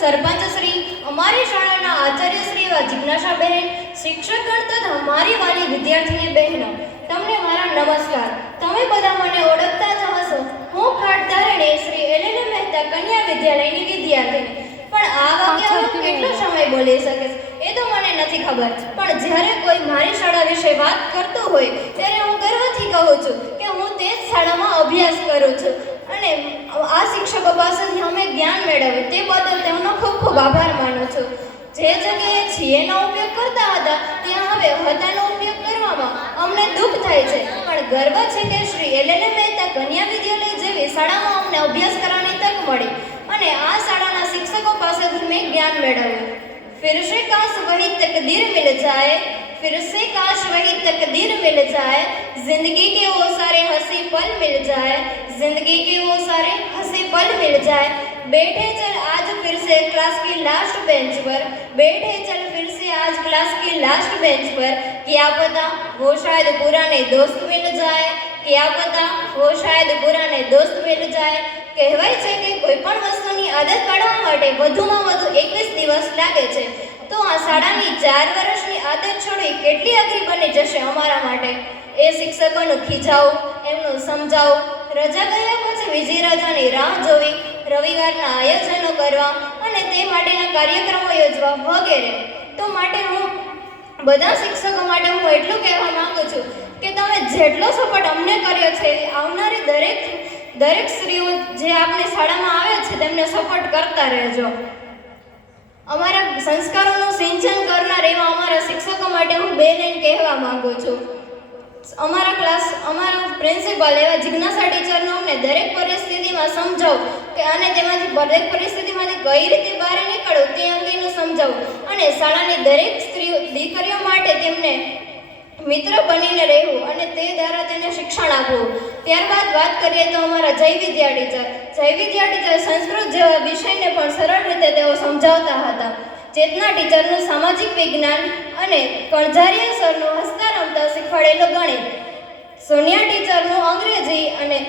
સરપંચ શ્રી, અમારી શાળાના આચાર્ય શ્રી એવા જિજ્ઞાસાબહેન, શિક્ષકગણ તથા અમારી વાલી વિદ્યાર્થીની બહેનો, તમને મારા નમસ્કાર. તમે બધા મને ઓળખતા જ હશો. હું ખાટધારણી શ્રી LLM મહેતા કન્યા વિદ્યાલયની વિદ્યાર્થીની. પણ આ વાક્ય હું કેટલો સમય બોલી શકીશ એ તો મને નથી ખબર. પણ જ્યારે કોઈ મારી શાળા વિશે વાત કરતું હોય ત્યારે હું ગર્વથી કહું છું કે હું તે જ શાળામાં અભ્યાસ કરું છું અને આ શિક્ષકો પાસેથી અમે જ્ઞાન મેળવ્યું તે બદલ તેમનો ખૂબ ખૂબ આભાર માનું છું. જે જગ્યાએ છીએનો ઉપયોગ કરતા હતા ત્યાં હવે હતાનો ઉપયોગ કરવામાં અમને દુઃખ થાય છે. પણ ગર્વ છે કે શ્રી LLM મહેતા કન્યા વિદ્યાલય જેવી શાળામાં અમને અભ્યાસ કરવાની તક મળી અને આ શાળાના શિક્ષકો પાસેથી મેં જ્ઞાન મેળવ્યું. फिर से काश वही तकदीर मिल जाए, फिर से काश वही तकदीर मिल जाए, जिंदगी के वो सारे हंसी पल मिल जाए, जिंदगी के वो सारे हंसी पल मिल जाए. बैठे चल आज फिर से क्लास की लास्ट बेंच पर, बैठे चल फिर से आज क्लास की लास्ट बेंच पर, क्या पता वो शायद पुराने दोस्त मिल जाए, क्या पता वो शायद पुराने दोस्त मिल जाए. કહેવાય છે કે કોઈ પણ વસ્તુની આદત પાડવા માટે વધુમાં વધુ 21 દિવસ લાગે છે. તો આ શાળાની 4 વર્ષની આદત છોડી કેટલી અઘરી બની જશે અમારા માટે. એ શિક્ષકોનું ખીજાવું, એમનું સમજાવવું, રજા ગયા પછી બીજી રજાની રાહ જોવી, રવિવારના આયોજનો કરવા અને તે માટેના કાર્યક્રમો યોજવા વગેરે. તો માટે હું બધા શિક્ષકો માટે હું એટલું કહેવા માંગુ છું કે તમે જેટલો સપોર્ટ અમને કર્યો છે આવનારી દરેક સ્ત્રીઓ જે આપણી શાળામાં આવે છે તેમને સપોર્ટ કરતા રહેજો. અમારા સંસ્કારોનું સિંચન કરનાર એવા અમારા શિક્ષકો માટે હું બે લાઈન કહેવા માંગુ છું. અમારા પ્રિન્સિપાલ એવા જિજ્ઞાસા ટીચરનો અમને દરેક પરિસ્થિતિમાં સમજાવું કે અને તેમાંથી દરેક પરિસ્થિતિમાંથી કઈ રીતે બહાર નીકળવું તે અંગેનું સમજાવું અને શાળાની દરેક દીકરીઓ માટે તેમને મિત્ર બનીને રહેવું અને તે દ્વારા તેને શિક્ષણ આપવું. ત્યારબાદ વાત કરીએ તો અમારા જય વિદ્યા ટીચર સંસ્કૃત જેવા વિષયને પણ સરળ રીતે તેઓ સમજાવતા હતા. ચેતના ટીચરનું સામાજિક વિજ્ઞાન અને કણઝારિયા સરનું હસતા રમતા શીખવાડેલું ગણિત, સોનિયા ટીચરનું અંગ્રેજી અને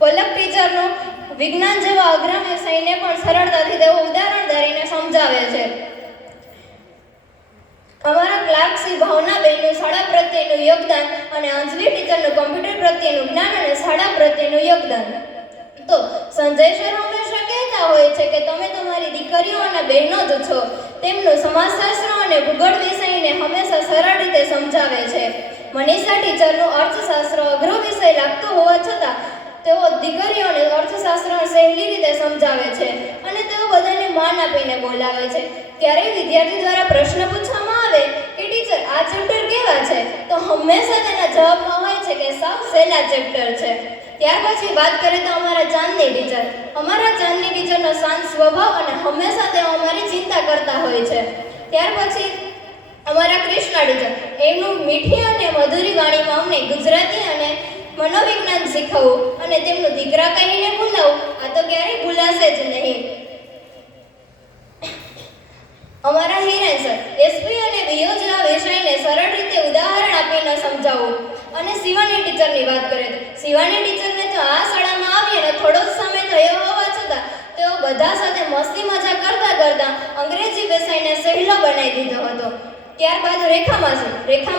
પલક ટીચરનું વિજ્ઞાન જેવા અઘરા વિષયને પણ સરળતાથી તેઓ ઉદાહરણ ધરીને સમજાવે છે. અમારા ક્લાર્ક શ્રી ભાવનાબેનનું શાળા પ્રત્યેનું યોગદાન અને અંજલિ ટીચરનું કમ્પ્યુટર પ્રત્યેનું જ્ઞાન અને શાળા પ્રત્યેનું યોગદાન. તો સંજય સર હંમેશા કહેતા હોય છે કે તમે તમારી દીકરીઓ અને બહેનો જ છો. તેમનું સમાજશાસ્ત્ર અને ભૂગોળ વિષયને હંમેશા સરળ રીતે સમજાવે છે. મનીષા ટીચરનું અર્થશાસ્ત્ર અઘરો વિષય લાગતો હોવા છતાં તેઓ દીકરીઓને અર્થશાસ્ત્ર સહેલી રીતે સમજાવે છે અને તેઓ બધાને માન આપીને બોલાવે છે. ક્યારેય વિદ્યાર્થી દ્વારા પ્રશ્ન પૂછવામાં આવે કે ટીચર આ ચેપ્ટર કેવા છે તો હંમેશા તેના જવાબમાં હોય છે કે સાવ સહેલા ચેપ્ટર છે. ત્યાર પછી વાત કરીએ તો અમારા ચાંદની ટીચરનો શાંત સ્વભાવ અને હંમેશા તેઓ અમારી ચિંતા કરતા હોય છે. ત્યાર પછી અમારા કૃષ્ણા ટીચર, એમનું મીઠી અને મધુરી વાણીમાં અમને ગુજરાતી અને મનોવિજ્ઞાન શીખવવું અને તેમનું દીકરા કહીને બોલાવવું આ તો ક્યારેય ભૂલાશે જ નહીં. અમારા હિરેન સર SP અને BO જેવા વિષયને સરળ રીતે ઉદાહરણ આપીને સમજાવવું. અને શિવાની ટીચરની વાત કરીએ તો શિવાની ટીચરને તો આ શાળામાં આવીને થોડો જ સમય થયો હોવા છતાં તેઓ બધા સાથે મસ્તી મજા કરતા અંગ્રેજી વિષયને સહેલો બનાવી દીધો હતો. ત્યારબાદ રેખા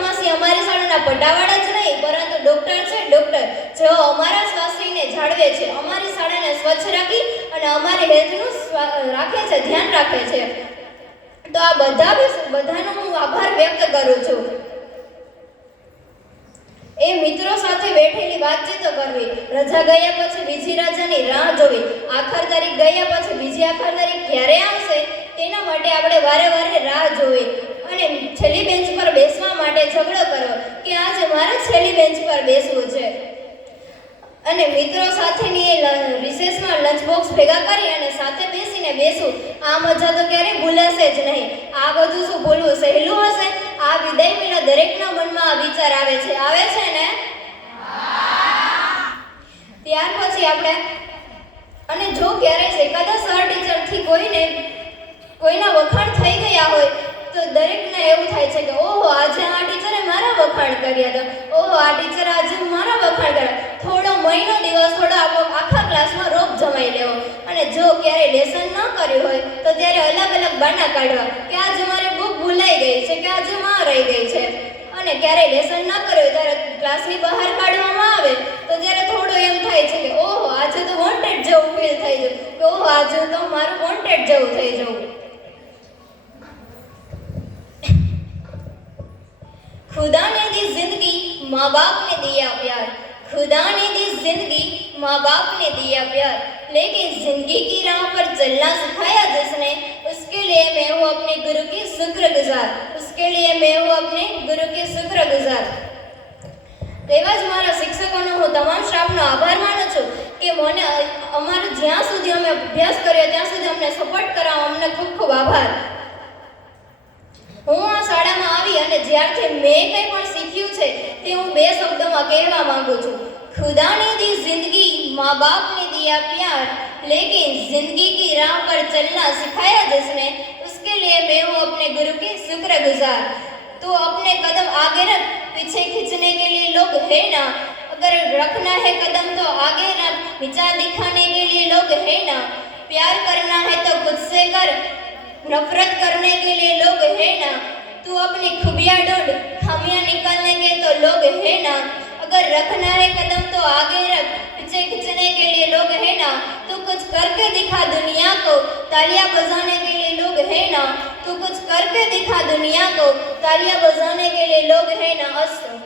માસી અમારી શાળાના પટાવાળા જ નહીં પરંતુ ડોક્ટર છે. જેઓ અમારા સ્વાસ્થ્યને જાળવે છે, અમારી શાળાને સ્વચ્છ રાખી અને અમારી હેલ્થનું ધ્યાન રાખે છે. તો આ બધાનો હું આભાર વ્યક્ત કરું છું. એ મિત્રો સાથે બેઠેલી વાતચીતો કરવી, રજા ગયા પછી બીજી રજાની રાહ જોવી, આખર તારીખ ગયા પછી બીજી આખર તારીખ ક્યારે આવશે તેના માટે આપણે વારે રાહ જોવી અને છેલ્લી બેન્ચ પર બેસવા માટે ઝઘડો કરવો કે આજે મારે છેલ્લી બેન્ચ પર બેસવું છે. અને મિત્રો સાથેની રિસેસમાં લંચ બોક્સ ભેગા કરી અને સાથે બેસીને બેસવું આ મજા તો ક્યારેય ભૂલાશે જ નહીં. આ બધું શું ભૂલવું સહેલું હશે? આ વિદાય પહેલા દરેકના મનમાં આ વિચાર આવે છે ને? ત્યાર પછી આપણે અને જો ક્યારેય એકાદા સર ટીચરથી કોઈના વખાણ થઈ ગયા હોય તો દરેકને એવું થાય છે કે ઓહો આજે આ ટીચરે મારા વખાણ કર્યા હતા, ઓહો આ ટીચર આજે મારા વખાણ કર્યા. થોડો મહિનો દિવસ થોડો અને જો ક્યારે લેસન ન કર્યું હોય તો ત્યારે અલગ અલગ બાના કાઢવા કે આજે મારી બુક ભૂલાઈ ગઈ છે કે આજે માં રહી ગઈ છે. અને ક્યારે લેસન ન કર્યું ત્યારે ક્લાસની બહાર કાઢવામાં આવે તો ત્યારે થોડું એમ થાય છે કે ઓહો આજે તો વોન્ટેડ જેવું ફીલ થઈ જવું કે ઓહો આજે તો મારું વોન્ટેડ જેવું થઈ જવું. खुदा ने दी जिंदगी माँ बाप ने दिया प्यार, खुदा ने दी जिंदगी माँ बाप ने दिया प्यार, लेकिन जिंदगी की राह पर चलना सिखाया जिसने, उसके लिए मैं हूँ अपने गुरु की शुक्रगुजार, उसके लिए मैं हूँ अपने गुरु की शुक्रगुजार. તેવા જ મારા શિક્ષકોનો હું તમામ સ્ટાફનો આભાર માનું છું કે મને અમારો જ્યાં સુધી અમે અભ્યાસ કર્યો ત્યાં સુધી અમને સપોર્ટ કરવા અમને ખૂબ ખૂબ આભાર. હું આ શાળામાં આવી અને જ્યારથી મેં કંઈ પણ શીખ્યું છે તે હું બે શબ્દોમાં કહેવા માંગુ છું. खुदा ने दी जिंदगी माँ बाप ने दिया प्यार, लेकिन जिंदगी की राह पर चलना सिखाया जिसने, उसके लिए मैं हूँ अपने गुरु की शुक्रगुजार. तो अपने कदम आगे रख, पीछे खींचने के लिए लोग है ना, अगर रखना है कदम तो आगे रख, नीचा दिखाने के लिए लोग है ना, प्यार करना है तो खुद से कर, नफरत करने के लिए लोग है ना, तू अपनी खूबियाँ ढूंढ, खामियाँ निकालने के तो लोग है ना, अगर रखना है कदम तो आगे रख, पीछे खींचने के लिए लोग है ना, तू कुछ करके दिखा दुनिया को, तालियां बजाने के लिए लोग है ना, तू कुछ करके दिखा दुनिया को, तालियां बजाने के लिए लोग है ना. अस्तु.